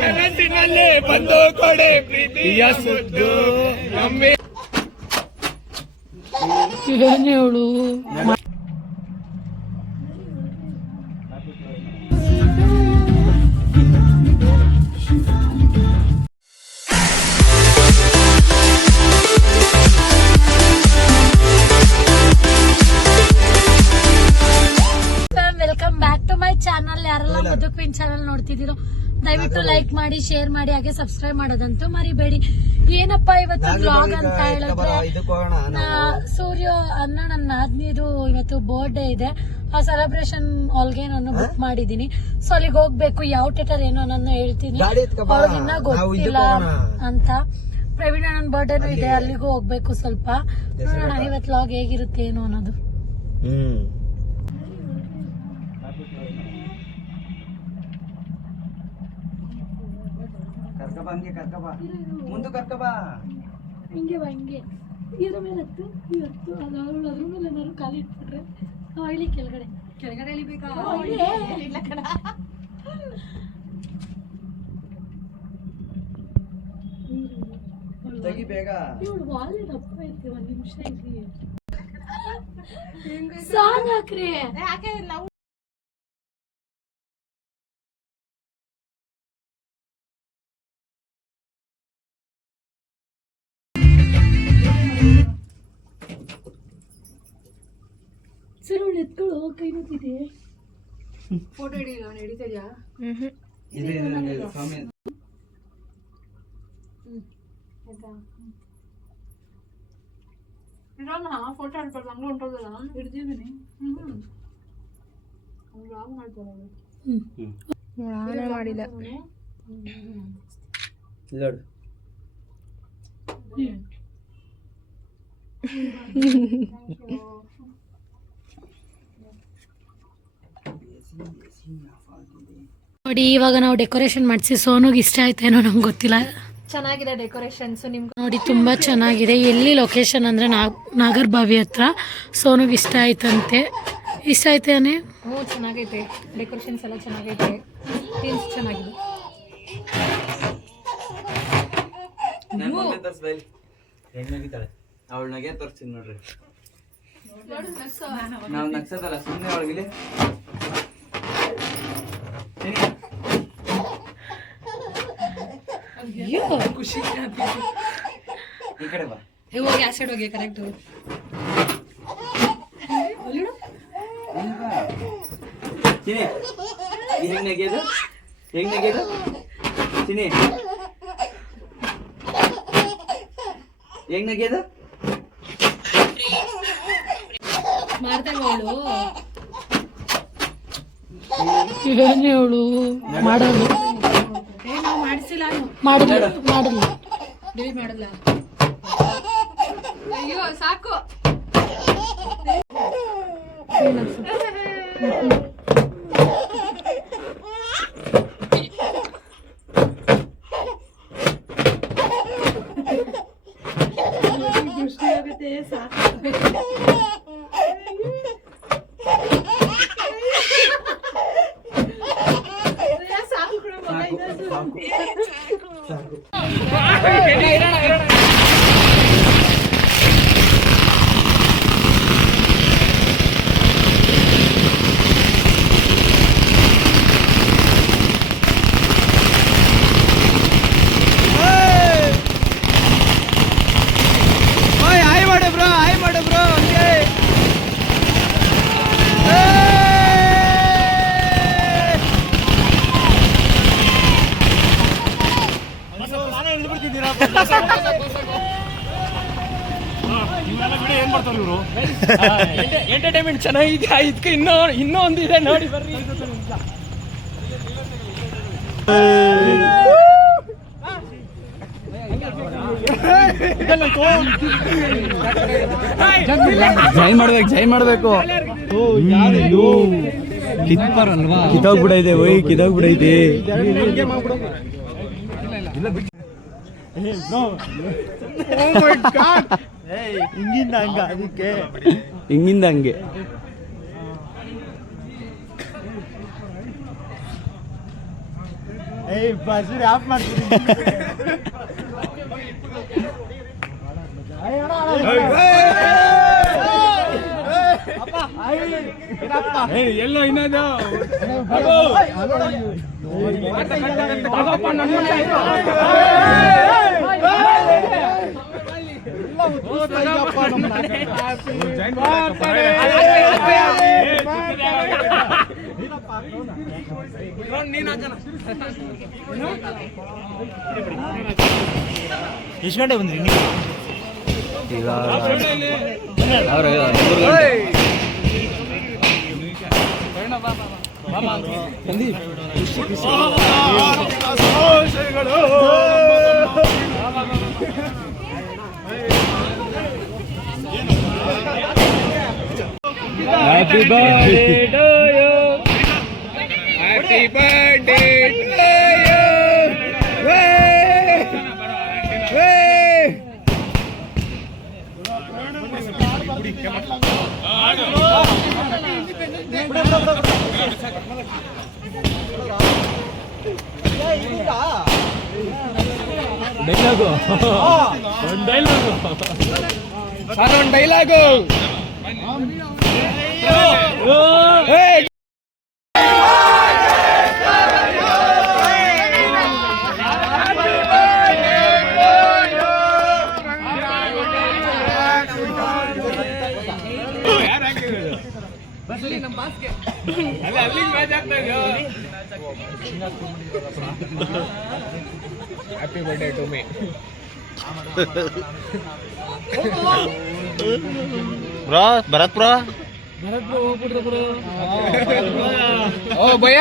ಕನಸಿನಲ್ಲೇ ಬಂದು ಕೊಡೆ ಪ್ರೀತಿಯ ಸುದ್ದು ಏನೇಳು welcome back to my channel. ಯಾರೆಲ್ಲ ಮಧು ಕ್ವೀನ್ ಚಾನಲ್ ನೋಡ್ತಿದ್ದೀರೋ ದಯವಿಟ್ಟು ಲೈಕ್ ಮಾಡಿ, ಶೇರ್ ಮಾಡಿ, ಹಾಗೆ ಸಬ್ಸ್ಕ್ರೈಬ್ ಮಾಡೋದಂತೂ ಮರಿಬೇಡಿ. ಏನಪ್ಪಾ ಇವತ್ತು ಬ್ಲಾಗ್ ಅಂತ ಹೇಳಿದ್ರೆ, ಸೂರ್ಯ ಅಣ್ಣ ನನ್ನ ಆದ್ಮೀರು ಇವತ್ತು ಬರ್ಡೇ ಇದೆ. ಆ ಸೆಲೆಬ್ರೇಷನ್ ಹಾಲ್ಗೆ ನಾನು ಬುಕ್ ಮಾಡಿದೀನಿ. ಸೊ ಅಲ್ಲಿಗೆ ಹೋಗ್ಬೇಕು. ಯಾವ ಥಿಯೇಟರ್ ಏನೋ ನಾನು ಹೇಳ್ತೀನಿ, ಅವ್ರಿಗಿನ್ನ ಗೊತ್ತಿಲ್ಲ ಅಂತ. ಪ್ರವೀಣ್ ಅಣ್ಣನ ಬರ್ಡೇನೂ ಇದೆ, ಅಲ್ಲಿಗೂ ಹೋಗ್ಬೇಕು. ಸ್ವಲ್ಪ ನೋಡೋಣ ಇವತ್ತು ಬ್ಲಾಗ್ ಹೇಗಿರುತ್ತೆ ಏನು ಅನ್ನೋದು. ಮುಂದೆ ಕರ್ಕಬಾ, ಹಿಂಗೆ ಬಾ, ಹಿಂಗೆ ಇದ್ರ ಮೇಲೆ ಹತ್ತು, ಇವತ್ತು ಅದ್ರ ಮೇಲೆ ಏನಾದ್ರು ಖಾಲಿ ಇಟ್ಬಿಟ್ರೆ ಇಳಿ ಕೆಳಗಡೆ ಇಳಿಬೇಕಾ? ತೆಗಿ ಬೇಗ. ಇವಳು ವಾಲೆ ದಪ್ಪ ಐತಿ. ಒಂದ್ ನಿಮಿಷ ಐತಿ, ಸಾಂಗ್ ಹಾಕ್ರಿ. ಸರ್ ಅವಳು ಎತ್ಕೊಳ್ಳೋ, ಕೈ ನೋತಿದೆ. ಫೋಟೋ ಹಿಡಿಯಿಲ್ಲ, ಅವನು ಹಿಡಿತಾ ಇದೆಯಾ? ಇರೋಣ ಫೋಟೋ ಹಿಡ್ಕೊಳ್ದು, ಹಂಗೆ ಹೊಂಟೋದಲ್ಲ, ಹಿಡ್ದಿದ್ದೀನಿ. ಬ್ಲಾಗ್ ಮಾಡ್ತಾರೆ ಮಾಡಿಲ್ಲ. ನೋಡಿ ಇವಾಗ ನಾವು ಡೆಕೋರೇಷನ್ ಮಾಡಿಸಿ ಸೋನುಗೆ ಇಷ್ಟ ಆಯ್ತೇನೋ ನಂಗೆ ಗೊತ್ತಿಲ್ಲ. ಚೆನ್ನಾಗಿದೆ ಡೆಕೋರೇಷನ್ಸ್. ನಿಮ್ಗೆ ನೋಡಿ ತುಂಬಾ ಚೆನ್ನಾಗಿದೆ. ಎಲ್ಲಿ ಲೊಕೇಶನ್ ಅಂದ್ರೆ ನಾಗರಬಾವಿ ಹತ್ರ. ಸೋನುಗೆ ಇಷ್ಟ ಆಯ್ತಂತೆ. ಇಷ್ಟ ಆಯ್ತೇನೆ? ಹ್ಞೂ ಚೆನ್ನಾಗೈತೆ. ಡೆಕೋರೇಷನ್ಸ್ ಎಲ್ಲ ಚೆನ್ನಾಗೈತೆ. ಥೀಮ್ಸ್ ಚೆನ್ನಾಗಿದೆ. ಅವಳ ನಗೆ ತೋರಿಸ್ತೀನಿ ನೋಡ್ರಿ. ನಾವು ನಗ್ಸದಲ್ಲ ಸುಮ್ಮನೆ ಒಳಗಿಲಿ. ಖುಷಿ ಈ ಕಡೆ ಬಾ. ಹೋಗಿ ಆ ಸೈಡ್ ಹೋಗಿ. ಕರೆಕ್ಟ್. ಚಿನಿ ಹೆಂಗ್ ನಗೆಯೋದು, ಹೆಂಗ್ ನಗೆಯೋದು ಚಿನಿ, ಹೆಂಗ್ ನಗೆಯೋದು ಮಾಡ್ದಾಗ ಅವಳು ಏನೇ ಅವಳು ಮಾಡೋದು ನಾವು ಮಾಡಿಸಿಲ್ಲ, ಮಾಡಲ್ಲ ಡಿಲೀಟ್ ಮಾಡಲ್ಲ. ಅಯ್ಯೋ ಸಾಕು. ದೃಷ್ಟಿ ಆಗುತ್ತೆ. ಸಾಕು. ಎಂಟರ್ಟೈನ್ಮೆಂಟ್ ಚೆನ್ನಾಗಿದೆ. ಇದಕ್ಕೆ ಇನ್ನೂ ಒಂದು ಇದೆ ನೋಡಿ, ಬರ್ರಿ. ಜೈ ಮಾಡ್ಬೇಕು. ಕಿತ್ತೋಗ್ಬಿಡೈತೆ ಒಯ್ ಕಿತ್ತೋಗ್ಬಿಡೈತೆ ಹಿಂಗಿಂದ ಹಂಗ ಅದಕ್ಕೆ ಹಿಂಗಿಂದ ಹಂಗೆ ಬಸ್ರಿ ಆಫ್ ಮಾಡ್ತೀನಿ ಎಲ್ಲ ಇನ್ನದು ಎಷ್ಟು ಗಂಟೆ ಬಂದ್ರಿ ನೀವು ಈಗ Happy birthday to you. Happy birthday to you. Hey! Hey! Dialogue ಒಂದು ಡೈಲಾಗು ಸರ್ ಒಂದು dialogue happy birthday to me bro Bharat bro ಓ ಭಯ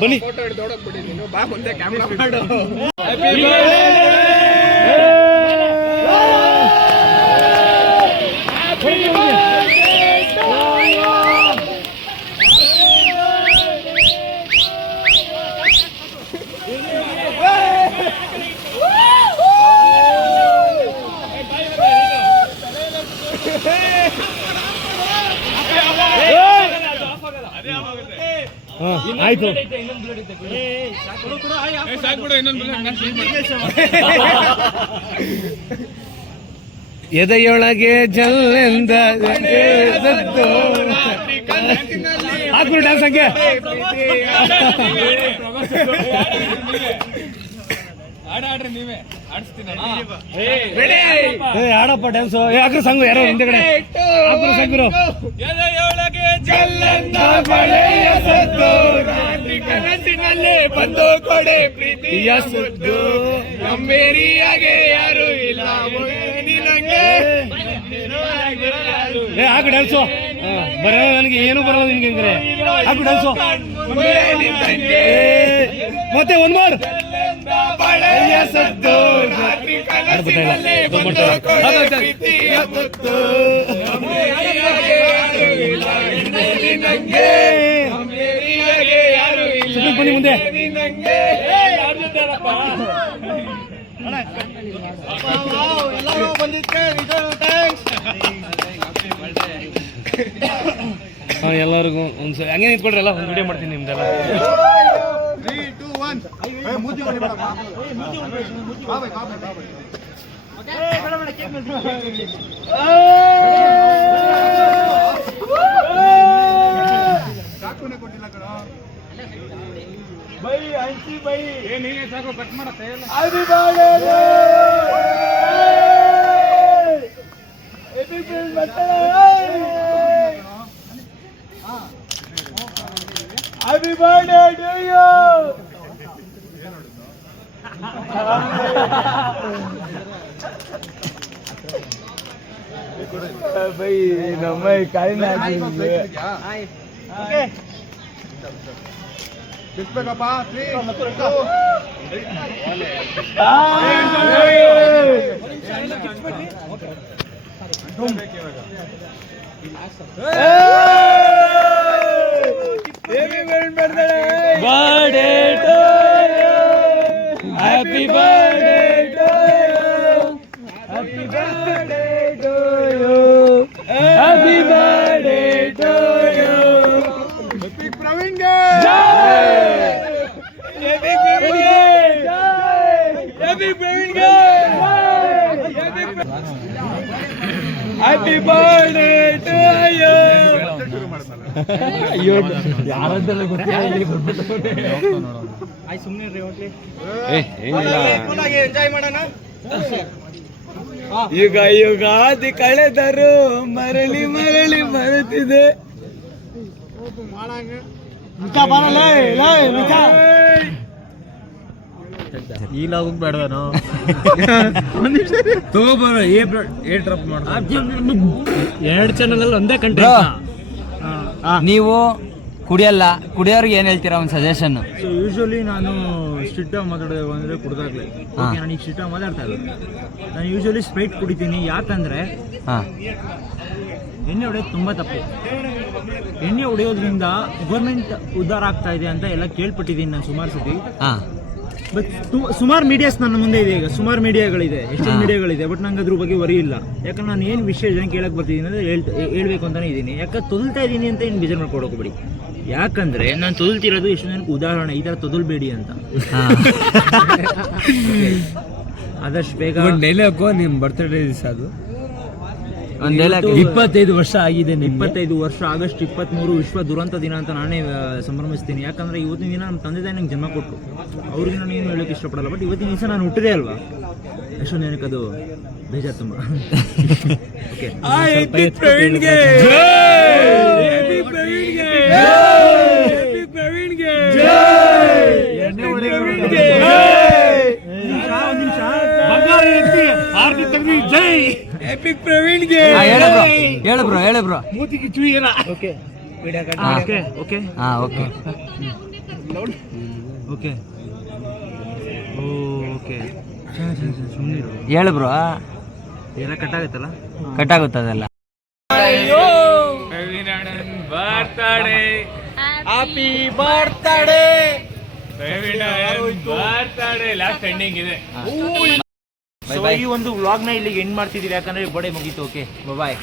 ಬನ್ನಿ ಫೋಟೋ ಹಿಡಿದು ಓಡೋಗ್ಬಿಡಿ ನೀನು ಬಾ ಮುಂದೆ ಕ್ಯಾಮ್ರಾ ಮಾಡು ಆಯ್ತು ಎದೆಯೊಳಗೆ ಜಲ್ಲೆಂದ ಹಾಕ್ಬಿಡು ಡ್ಯಾನ್ಸ್ ಹಂಗೆ ಆಡಪ್ಪ ಡ್ಯಾನ್ಸ್ ಯಾಕ್ರೆ ಸಂಗು ಯಾರೋ ಹಿಂದೆಗಡೆ ಸಂಗರು ಎದೆಯೊಳಗೆ ಜಲ್ಲೆಂದ ಬಳೆಯ ಸದ್ದು ರಾತ್ರಿ ಕನಸಿನಲ್ಲೇ ಬಂದು ಕೊಡೆ ಪ್ರೀತಿಯ ಸುದ್ದು ನಂಬೇರಿಯಾಗೆ ಯಾರು ಇಲ್ಲ ನಿನಗೆ ಹಾಕು ಡ್ಯಾನ್ಸು ಬರ ನನಗೆ ಏನು ಬರಲ್ಲ ನಿನ್ಗೆ ಹೆಂಗ್ರೆ ಹಾಕು ಡ್ಯಾನ್ಸು ಮತ್ತೆ ಒಂದ್ ಮಾರ್ ಬಳೆಯ ಸದ್ದು ರಾತ್ರಿ ಕನಸಿನಲ್ಲೇ ಬಂದು ಕೊಡೆ ಪ್ರೀತಿಯ ಸುದ್ದು ನಂಬೇರಿಯಾಗೆ ಯಾರು ಇಲ್ಲ ನಿನಗೆ ನಂಬೇರಿಯಾಗೆ ಯಾರು ಇಲ್ಲ ಬನ್ನಿ ಮುಂದೆ ನಿನಗೆ ಯಾರು ಜೊತೆರಪ್ಪ ಎಲ್ಲರಿಗೂ ಒಂದ್ಸರಿ ಹಂಗೆ ನಿಂತ್ಕೊಳ್ರಿ ಎಲ್ಲ ಒಂದು ವಿಡಿಯೋ ಮಾಡ್ತೀನಿ ನಿಮ್ದೆಲ್ಲ ಬೈ ಹಂಚಿ ಬೈ ನೀನೇ ಸಾಕು ಕಟ್ ಮಾಡತ್ತೆ Happy birthday to you. Bhai, namai kai na okay. Display ka pa 3 2 birthday to you happy birthday to you happy birthday to you happy birthday to you happy Praveen ಗೆ happy Praveen ಗೆ happy Praveen ಗೆ happy birthday to you ಅಯ್ಯೋ ಯಾರಂತೆಲ್ಲ ಯುಗ ಯುಗಾದಿ ಕಳೆದರು ಮರಳಿ ಮರಳಿ ಬರುತ್ತಿದೆ ಈ ಲಾಗ್ ಬೇಡವೇನೋ ತಗೋಬಾರ ಡ್ರಾಪ್ ಮಾಡ 2 ಚಾನಲ್ ಅಲ್ಲಿ ಒಂದೇ ಕಂಟೆಂಟ್. ನೀವು ಕುಡಿಯೋರ್ಗೆ ಏನ್ ಹೇಳ್ತೀರಾ ಒಂದು ಸಜೆಷನ್? ಸೊ ಯೂಶಲಿ ನಾನು ಸ್ಟ್ರಿಕ್ಟ್ ಆಗಿ ಮಾತಾಡೋದು ಅಂದರೆ ಕುಡ್ದಾಗ್ಲೇ ಓಕೆ ನಾನು ಈಗ ಸ್ಟ್ರಿಕ್ಟ್ ಆಗಿ ಮಾತಾಡ್ತಾ ಇಲ್ಲ. ನಾನು ಯೂಶಲಿ ಸ್ಪ್ರೈಟ್ ಕುಡಿತೀನಿ. ಯಾಕಂದರೆ ಎಣ್ಣೆ ಹೊಡೆಯೋದು ತುಂಬ ತಪ್ಪು. ಎಣ್ಣೆ ಹೊಡೆಯೋದ್ರಿಂದ ಗೌರ್ಮೆಂಟ್ ಉದ್ಧಾರ ಆಗ್ತಾ ಇದೆ ಅಂತ ಎಲ್ಲ ಕೇಳ್ಪಟ್ಟಿದ್ದೀನಿ ನಾನು ಸುಮಾರು ಸತಿ. ಬಟ್ ಸುಮಾರು ಮೀಡಿಯಾಸ್ ನನ್ನ ಮುಂದೆ ಇದೆ. ಈಗ ಸುಮಾರು ಮೀಡಿಯಾಗಳಿದೆ, ಎಷ್ಟೊಂದು ಮೀಡಿಯಾಗಳಿದೆ. ಬಟ್ ನಂಗೆ ಅದ್ರ ಬಗ್ಗೆ ವರಿ ಇಲ್ಲ. ಯಾಕಂದ್ರೆ ನಾನು ಏನು ವಿಷಯ ಜನ ಕೇಳಕ್ಕೆ ಬರ್ತಿದ್ದೀನಿ ಅಂದರೆ ಹೇಳ್ಬೇಕು ಅಂತಲೇ ಇದ್ದೀನಿ. ಯಾಕಂದ್ರೆ ತೊದಲ್ತಾ ಇದ್ದೀನಿ ಅಂತ ಏನು ಬೇಜಾರು ಮಾಡ್ಕೊಡೋಕೋಬೇಡಿ. ಯಾಕಂದರೆ ನಾನು ತೊದಲ್ತಿರೋದು ಎಷ್ಟು ಜನಕ್ಕೆ ಉದಾಹರಣೆ, ಈ ಥರ ತೊದಲ್ಬೇಡಿ ಅಂತ. ಆದಷ್ಟು ಬೇಗ ಡೈಲಾಗು ನಿಮ್ಮ ಬರ್ತ್ಡೇ ದಿವಸ ಅದು 25 ವರ್ಷ ಆಗಿದೆ. 25 ವರ್ಷ ಆಗಸ್ಟ್ 23 ವಿಶ್ವ ದುರಂತ ದಿನ ಅಂತ ನಾನೇ ಸಂಭ್ರಮಿಸ್ತೀನಿ. ಯಾಕಂದ್ರೆ ಇವತ್ತಿನ ದಿನ ನಮ್ಮ ತಂದೆ ತಾಯಿ ನಂಗೆ ಜನ್ಮ ಕೊಟ್ಟರು. ಅವ್ರಿಗೆ ನಾನು ಏನು ಹೇಳೋಕ್ಕೆ ಇಷ್ಟಪಡಲ್ಲ. ಬಟ್ ಇವತ್ತಿನ ದಿವಸ ನಾನು ಹುಟ್ಟಿದೆ ಅಲ್ವಾ, ಎಷ್ಟೊಂದು ಜನಕ್ಕೆ ಅದು ಬೇಜಾರು ತುಂಬ. ಹೇಳು ಬ್ರೋ ಮೂತಿಗೆ ಚುಯ್ಯನ. ಓಕೆ ಓಕೆ ಹೇಳು ಬ್ರೋ. ಎಲ್ಲ ಕಟ್ಟಾಗುತ್ತಲ್ಲ, ಕಟ್ಟಾಗುತ್ತದೆಲ್ಲ. ಹ್ಯಾಪಿ ಬರ್ತ್ಡೇ ಲಾಸ್ಟ್ ಎಂಡಿಂಗ್ ಇದೆ. ಈ ಒಂದು ವ್ಲಾಗ್ನ ಇಲ್ಲಿಗೆ ಎಂಡ್ ಮಾಡ್ತಿದ್ದೀವಿ. ಯಾಕಂದ್ರೆ ಬಡೆ ಮುಗೀತು. ಓಕೆ ಬಾಯ್.